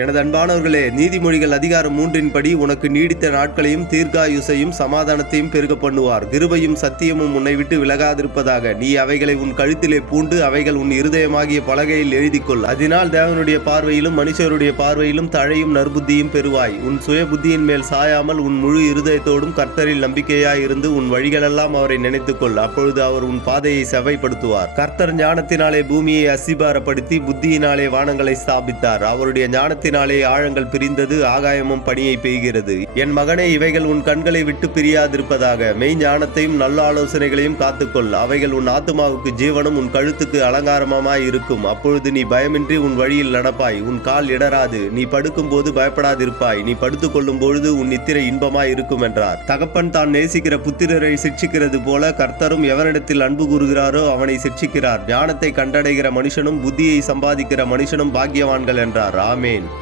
எனது அன்பானவர்களே, நீதிமொழிகள் அதிகாரம் 3 படி உனக்கு நீடித்த நாட்களையும் தீர்க்காயுசையும் சமாதானத்தையும் பெருக பண்ணுவார். கிருபையும் சத்தியமும் உன்னை விட்டு விலகாதிருப்பதாக. நீ அவைகளை உன் கழுத்திலே பூண்டு அவைகள் உன் இருதயமாகிய பலகையில் எழுதிக்கொள். அதனால் தேவனுடைய பார்வையிலும் மனுஷருடைய பார்வையிலும் தழையும் நற்புத்தியும் பெறுவாய். உன் சுய புத்தியின் மேல் சாயாமல் உன் முழு இருதயத்தோடும் கர்த்தரில் நம்பிக்கையாய் இருந்து உன் வழிகளெல்லாம் அவரை நினைத்துக்கொள். அப்பொழுது அவர் உன் பாதையை செவ்வைப்படுத்துவார். கர்த்தர் ஞானத்தினாலே பூமியை அசிபாரப்படுத்தி புத்தியினாலே வானங்களை ஸ்தாபித்தார். அவருடைய ஞானத்தினாலே ஆழங்கள் பிரிந்தது, ஆகாயமும் பனியை பெய்கிறது. என் மகனே, இவைகள் உன் கண்களை விட்டு பிரியாதிருப்பதாக. மெய் ஞானத்தையும் நல்ல ஆலோசனைகளையும் காத்துக்கொள். அவைகள் உன் ஆத்துமாவுக்கு ஜீவனும் உன் கழுத்துக்கு அலங்காரமாய் இருக்கும். அப்பொழுது நீ பயமின்றி உன் வழியில் நடப்பாய், உன் கால் இடராது. நீ படுக்கும் போது பயப்படாதிருப்பாய், நீ படுத்துக் கொள்ளும் பொழுது உன் நித்திரை இன்பமாய் இருக்கும் என்றார். தகப்பன் தான் நேசிக்கிற புத்திரரை சிட்சிக்கிறது போல கர்த்தரும் எவனிடத்தில் அன்பு கூறுகிறாரோ அவனை சிட்சிக்கிறார். ஞானத்தை கண்டடைகிற மனுஷனும் புத்தியை சம்பாதிக்கிற மனுஷனும் பாக்கியவான்கள் என்றார். ஆமேன்.